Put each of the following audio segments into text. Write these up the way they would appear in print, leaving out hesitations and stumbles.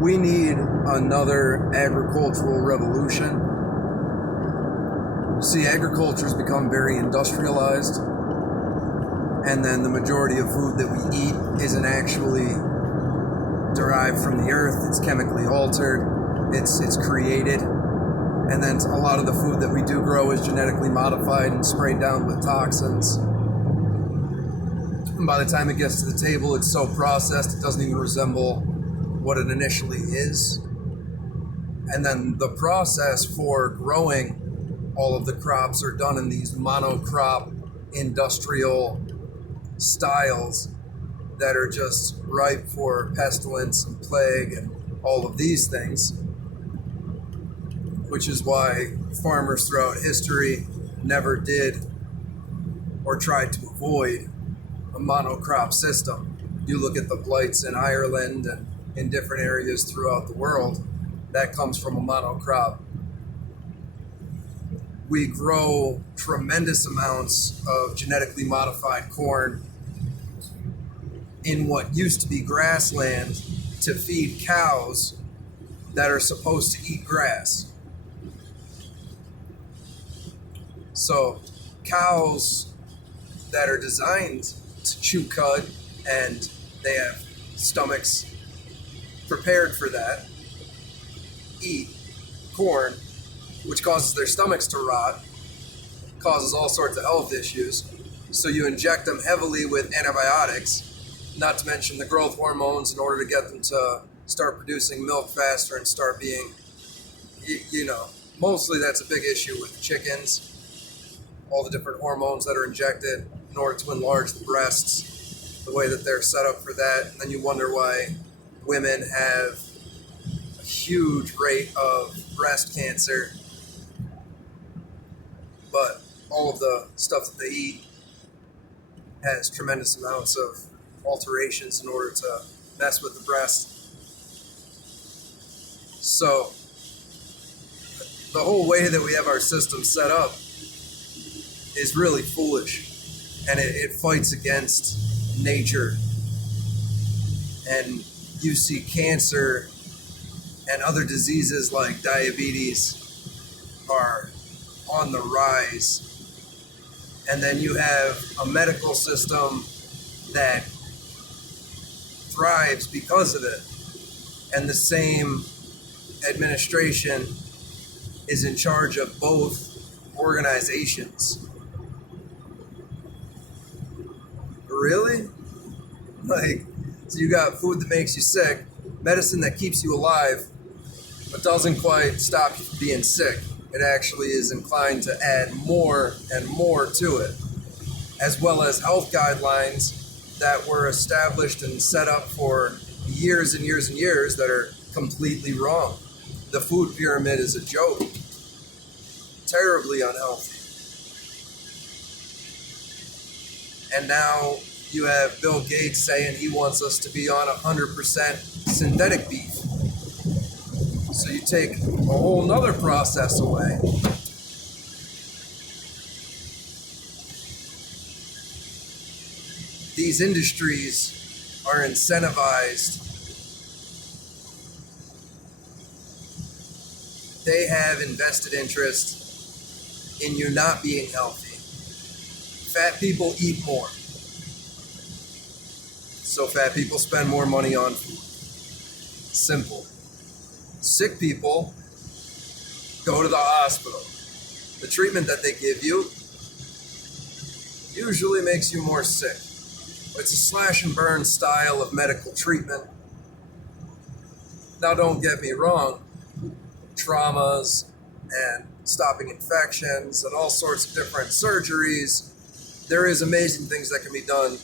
We need another agricultural revolution. See, agriculture's become very industrialized, and then the majority of food that we eat isn't actually derived from the earth. It's chemically altered. It's created. And then a lot of the food that we do grow is genetically modified and sprayed down with toxins. And by the time it gets to the table, it's so processed it doesn't even resemble what it initially is. And then the process for growing all of the crops are done in these monocrop industrial styles that are just ripe for pestilence and plague and all of these things, which is why farmers throughout history never did or tried to avoid a monocrop system. You look at the blights in Ireland and in different areas throughout the world, that comes from a monocrop. We grow tremendous amounts of genetically modified corn in what used to be grassland to feed cows that are supposed to eat grass. So cows that are designed to chew cud and they have stomachs prepared for that eat corn, which causes their stomachs to rot, causes all sorts of health issues. So you inject them heavily with antibiotics, not to mention the growth hormones, in order to get them to start producing milk faster and start being, mostly that's a big issue with chickens, all the different hormones that are injected in order to enlarge the breasts, the way that they're set up for that. And then you wonder why women have a huge rate of breast cancer, but all of the stuff that they eat has tremendous amounts of alterations in order to mess with the breast. So the whole way that we have our system set up is really foolish, and it fights against nature. And you see cancer and other diseases like diabetes are on the rise. And then you have a medical system that thrives because of it. And the same administration is in charge of both organizations. Really? So you got food that makes you sick, medicine that keeps you alive, but doesn't quite stop you from being sick. It actually is inclined to add more and more to it, as well as health guidelines that were established and set up for years and years and years that are completely wrong. The food pyramid is a joke, terribly unhealthy. And now you have Bill Gates saying he wants us to be on 100% synthetic beef. So you take a whole nother process away. These industries are incentivized. They have invested interest in you not being healthy. Fat people eat more. So fat people spend more money on food. Simple. Sick people go to the hospital. The treatment that they give you usually makes you more sick. It's a slash and burn style of medical treatment. Now, don't get me wrong, traumas and stopping infections and all sorts of different surgeries, there is amazing things that can be done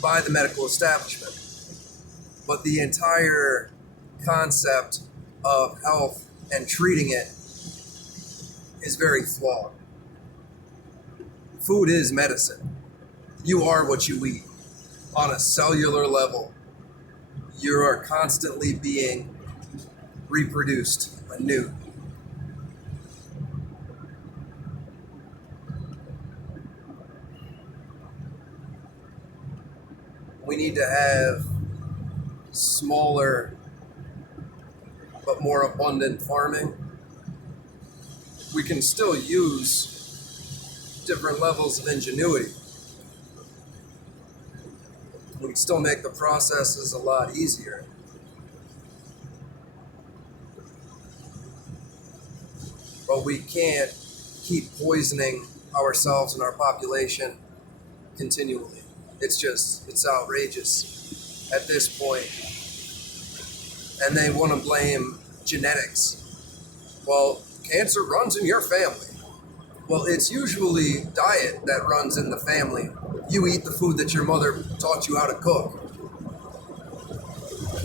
by the medical establishment. But the entire concept of health and treating it is very flawed. Food is medicine. You are what you eat. On a cellular level, you are constantly being reproduced anew. We need to have smaller but more abundant farming, we can still use different levels of ingenuity. We can still make the processes a lot easier. But we can't keep poisoning ourselves and our population continually. It's outrageous at this point. And they want to blame genetics. Well, cancer runs in your family. Well, it's usually diet that runs in the family. You eat the food that your mother taught you how to cook.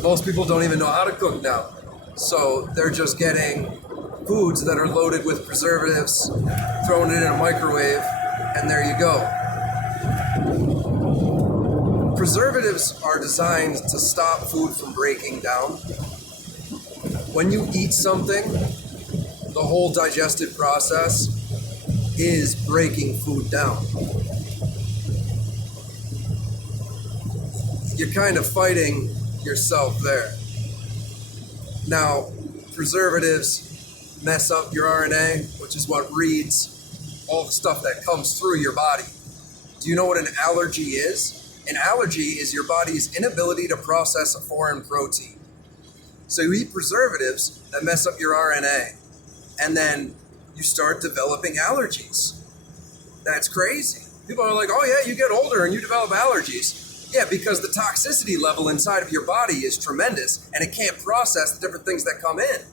Most people don't even know how to cook now. So they're just getting foods that are loaded with preservatives, throwing it in a microwave, and there you go. Preservatives are designed to stop food from breaking down. When you eat something, the whole digestive process is breaking food down. You're kind of fighting yourself there. Now, preservatives mess up your RNA, which is what reads all the stuff that comes through your body. Do you know what an allergy is? An allergy is your body's inability to process a foreign protein. So you eat preservatives that mess up your RNA, and then you start developing allergies. That's crazy. People are like, oh yeah, you get older and you develop allergies. Yeah, because the toxicity level inside of your body is tremendous, and it can't process the different things that come in.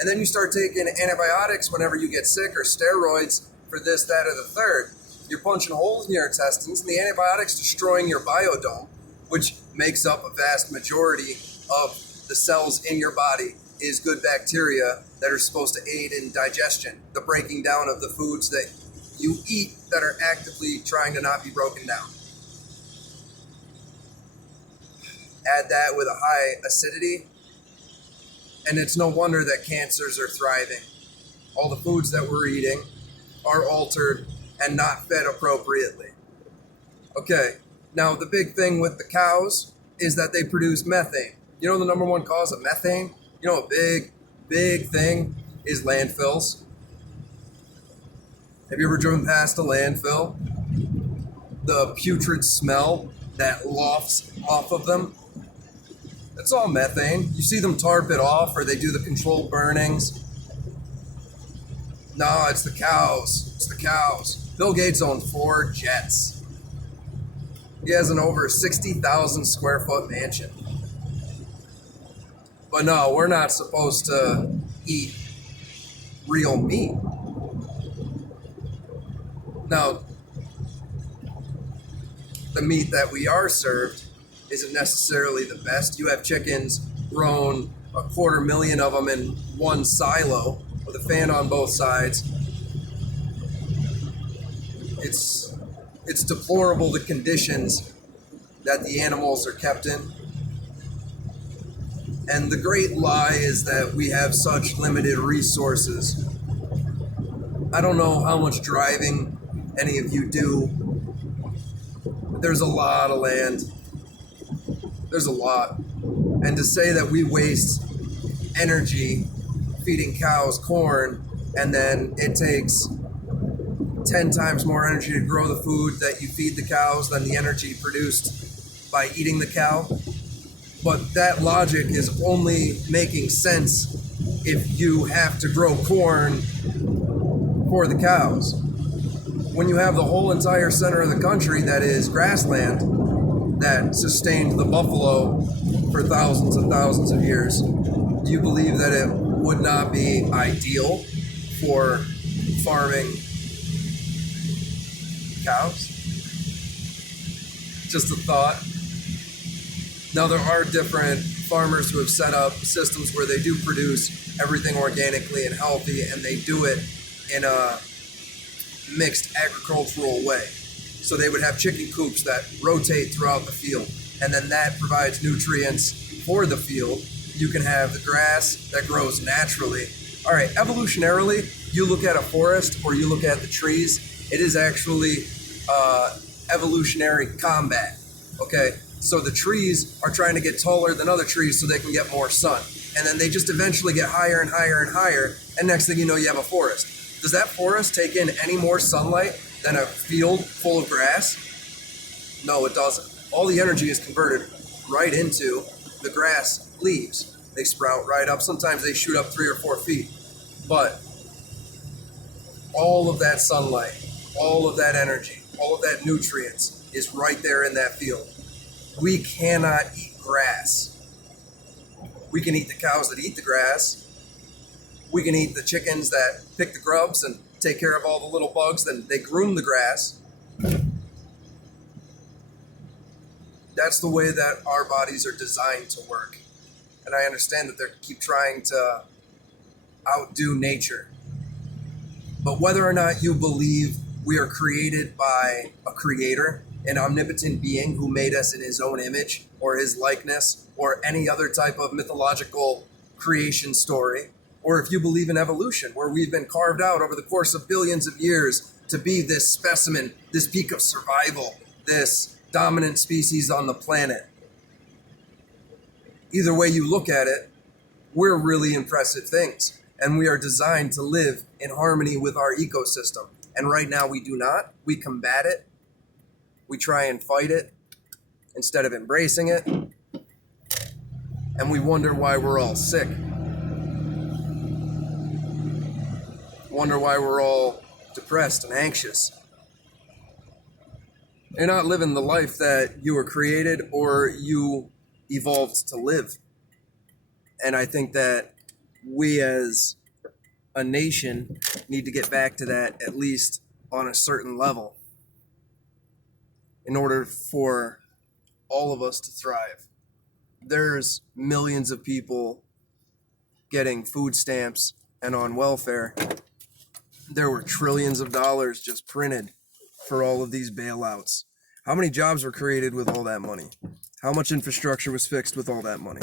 And then you start taking antibiotics whenever you get sick, or steroids for this, that, or the third. You're punching holes in your intestines, and the antibiotics destroying your biodome, which makes up a vast majority of the cells in your body, is good bacteria that are supposed to aid in digestion, the breaking down of the foods that you eat that are actively trying to not be broken down. Add that with a high acidity, and it's no wonder that cancers are thriving. All the foods that we're eating are altered and not fed appropriately. Okay, now the big thing with the cows is that they produce methane. You know the number one cause of methane? You know, a big thing is landfills. Have you ever driven past a landfill? The putrid smell that lofts off of them? That's all methane. You see them tarp it off, or they do the controlled burnings. No, it's the cows. It's the cows. Bill Gates owns 4 jets. He has an over 60,000 square foot mansion. But no, we're not supposed to eat real meat. Now, the meat that we are served isn't necessarily the best. You have chickens grown 250,000 of them in one silo with a fan on both sides. It's deplorable, the conditions that the animals are kept in. And the great lie is that we have such limited resources. I don't know how much driving any of you do, but there's a lot of land. There's a lot. And to say that we waste energy feeding cows corn, and then it takes 10 times more energy to grow the food that you feed the cows than the energy produced by eating the cow. But that logic is only making sense if you have to grow corn for the cows. When you have the whole entire center of the country that is grassland that sustained the buffalo for thousands and thousands of years, do you believe that it would not be ideal for farming cows? Just a thought. Now, there are different farmers who have set up systems where they do produce everything organically and healthy, and they do it in a mixed agricultural way. So they would have chicken coops that rotate throughout the field, and then that provides nutrients for the field. You can have the grass that grows naturally. All right, evolutionarily, you look at a forest or you look at the trees, it is actually evolutionary combat, okay? So the trees are trying to get taller than other trees so they can get more sun. and then they just eventually get higher and higher and higher, and next thing you know, you have a forest. Does that forest take in any more sunlight than a field full of grass? No, it doesn't. All the energy is converted right into the grass leaves. They sprout right up. Sometimes they shoot up 3 or 4 feet. But all of that sunlight, all of that energy, all of that nutrients is right there in that field. We cannot eat grass. We can eat the cows that eat the grass. We can eat the chickens that pick the grubs and take care of all the little bugs, then they groom the grass. That's the way that our bodies are designed to work. And I understand that they keep trying to outdo nature. But whether or not you believe we are created by a creator, an omnipotent being who made us in his own image or his likeness, or any other type of mythological creation story, or if you believe in evolution, where we've been carved out over the course of billions of years to be this specimen, this peak of survival, this dominant species on the planet. Either way you look at it, we're really impressive things. And we are designed to live in harmony with our ecosystem. And right now we do not. We combat it. We try and fight it instead of embracing it. And we wonder why we're all sick. Wonder why we're all depressed and anxious. You're not living the life that you were created or you evolved to live. And I think that we as a nation need to get back to that, at least on a certain level, in order for all of us to thrive. There's millions of people getting food stamps and on welfare. There were trillions of dollars just printed for all of these bailouts. How many jobs were created with all that money? How much infrastructure was fixed with all that money?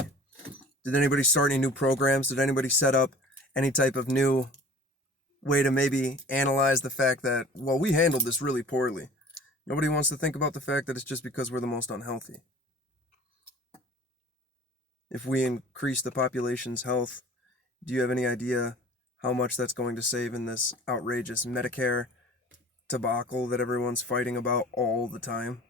Did anybody start any new programs? Did anybody set up any type of new way to maybe analyze the fact that, well, we handled this really poorly? Nobody wants to think about the fact that it's just because we're the most unhealthy. If we increase the population's health, do you have any idea how much that's going to save in this outrageous Medicare debacle that everyone's fighting about all the time?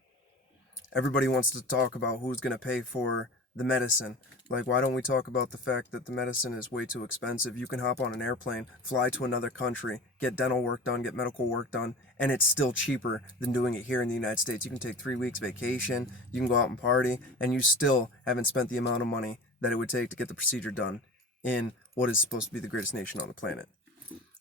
Everybody wants to talk about who's going to pay for the medicine. Like, why don't we talk about the fact that the medicine is way too expensive? You can hop on an airplane, fly to another country, get dental work done, get medical work done, and it's still cheaper than doing it here in the United States. You can take 3 weeks vacation, you can go out and party, and you still haven't spent the amount of money that it would take to get the procedure done in what is supposed to be the greatest nation on the planet.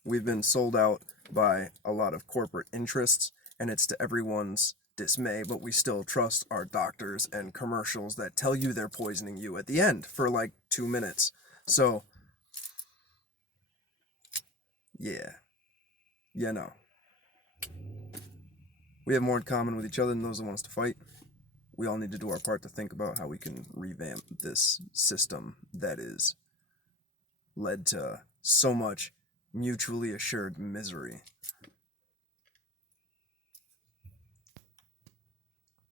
We've been sold out by a lot of corporate interests, and it's to everyone's dismay, but we still trust our doctors and commercials that tell you they're poisoning you at the end for like 2 minutes. So, yeah. We have more in common with each other than those that want us to fight. We all need to do our part to think about how we can revamp this system that is led to so much mutually assured misery.